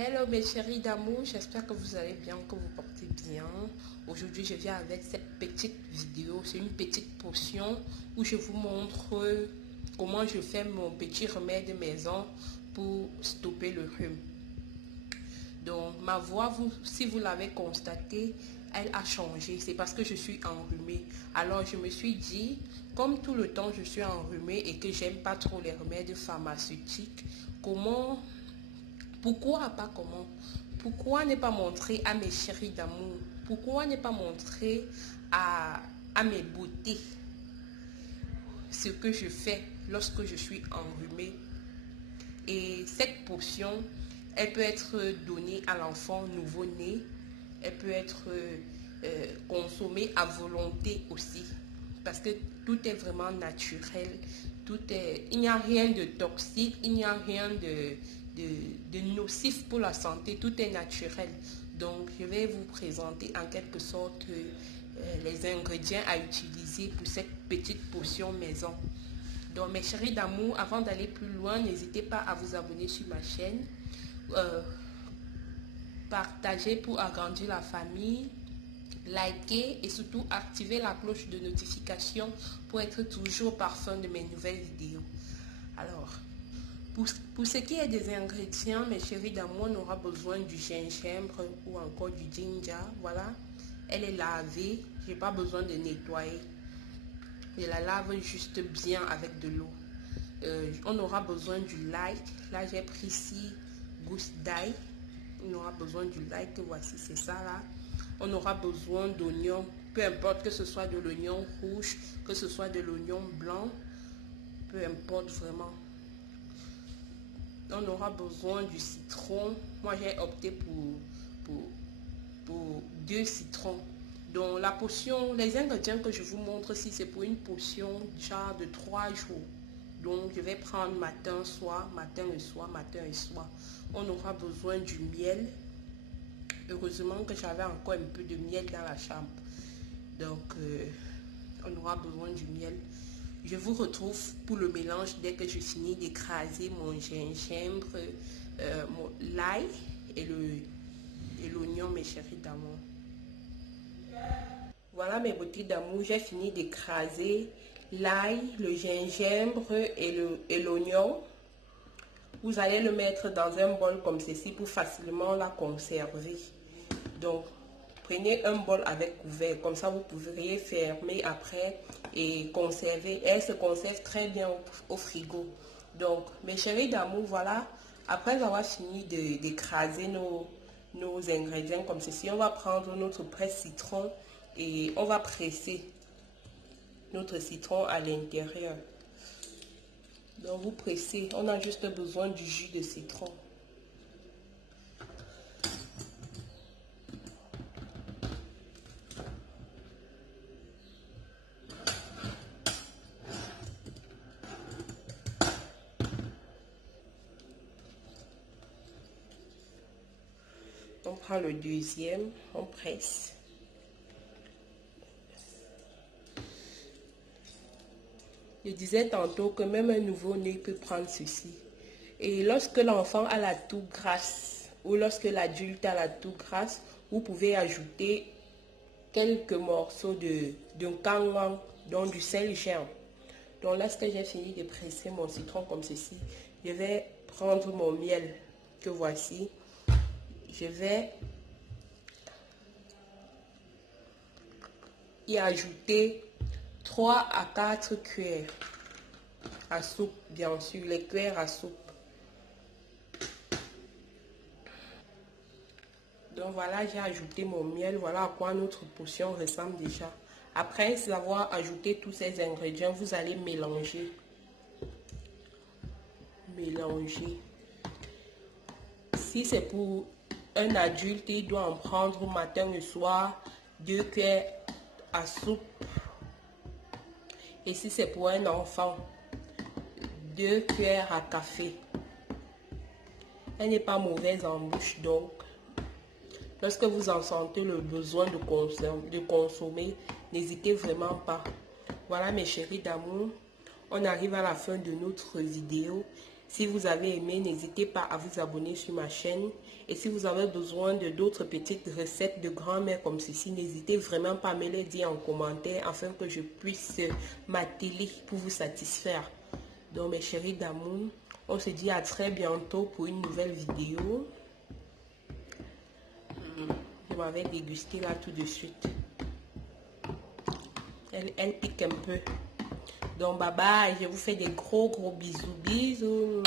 Hello mes chéris d'amour, j'espère que vous allez bien, que vous portez bien. Aujourd'hui je viens avec cette petite vidéo, c'est une petite potion où je vous montre comment je fais mon petit remède maison pour stopper le rhume. Donc ma voix, si vous l'avez constaté, elle a changé, c'est parce que je suis enrhumée. Alors je me suis dit, comme tout le temps je suis enrhumée et que j'aime pas trop les remèdes pharmaceutiques, pourquoi ne pas montrer à mes chéris d'amour, pourquoi ne pas montrer à mes beautés ce que je fais lorsque je suis enrhumée. Et cette potion, elle peut être donnée à l'enfant nouveau-né, elle peut être consommée à volonté aussi, parce que tout est vraiment naturel, il n'y a rien de toxique, il n'y a rien de nocif pour la santé, tout est naturel. Donc je vais vous présenter en quelque sorte les ingrédients à utiliser pour cette petite potion maison. Donc mes chéris d'amour, avant d'aller plus loin, n'hésitez pas à vous abonner sur ma chaîne, partager pour agrandir la famille, liker et surtout activer la cloche de notification pour être toujours parfum de mes nouvelles vidéos. Alors, pour ce qui est des ingrédients, mes chéris d'amour, on aura besoin du gingembre ou encore du ginger. Voilà, elle est lavée, j'ai pas besoin de nettoyer. Je la lave juste bien avec de l'eau. On aura besoin du l'ail. Là, j'ai pris 6 gousses d'ail. On aura besoin du l'ail, que voici, c'est ça là. On aura besoin d'oignons, peu importe que ce soit de l'oignon rouge, que ce soit de l'oignon blanc, peu importe vraiment. On aura besoin du citron. Moi, j'ai opté pour 2 citrons. Donc, la potion, les ingrédients que je vous montre ici, c'est pour une potion genre de 3 jours. Donc, je vais prendre matin, soir, matin et soir, matin et soir. On aura besoin du miel. Heureusement que j'avais encore un peu de miel dans la chambre. Donc, on aura besoin du miel. Je vous retrouve pour le mélange dès que je finis d'écraser mon gingembre, l'ail et l'oignon, mes chéris d'amour. Voilà mes beautés d'amour, j'ai fini d'écraser l'ail, le gingembre et l'oignon. Vous allez le mettre dans un bol comme ceci pour facilement la conserver. Donc, prenez un bol avec couvert, comme ça vous pourriez fermer après et conserver. Elle se conserve très bien au frigo. Donc, mes chéris d'amour, voilà, après avoir fini d'écraser nos ingrédients comme ceci, on va prendre notre presse-citron et on va presser notre citron à l'intérieur. Donc, vous pressez, on a juste besoin du jus de citron. On prend le deuxième, on presse. Je disais tantôt que même un nouveau-né peut prendre ceci. Et lorsque l'enfant a la toux grasse ou lorsque l'adulte a la toux grasse, vous pouvez ajouter quelques morceaux de kangwang, donc du sel germe. Donc lorsque j'ai fini de presser mon citron comme ceci, je vais prendre mon miel que voici. Je vais y ajouter 3 à 4 cuillères à soupe, bien sûr, les cuillères à soupe. Donc voilà, j'ai ajouté mon miel. Voilà à quoi notre potion ressemble déjà. Après avoir ajouté tous ces ingrédients, vous allez mélanger. Mélanger. Si c'est pour un adulte, il doit en prendre matin et soir 2 cuillères à soupe. Et si c'est pour un enfant, 2 cuillères à café. Elle n'est pas mauvaise en bouche, donc lorsque vous en sentez le besoin de consommer, n'hésitez vraiment pas. Voilà mes chéris d'amour, on arrive à la fin de notre vidéo. Si vous avez aimé, n'hésitez pas à vous abonner sur ma chaîne. Et si vous avez besoin de d'autres petites recettes de grand-mère comme ceci, n'hésitez vraiment pas à me les dire en commentaire afin que je puisse m'atteler pour vous satisfaire. Donc mes chéris d'amour, on se dit à très bientôt pour une nouvelle vidéo. Je m'avais dégusté là tout de suite. Elle pique un peu. Donc bye bye, je vous fais des gros bisous. Bisous.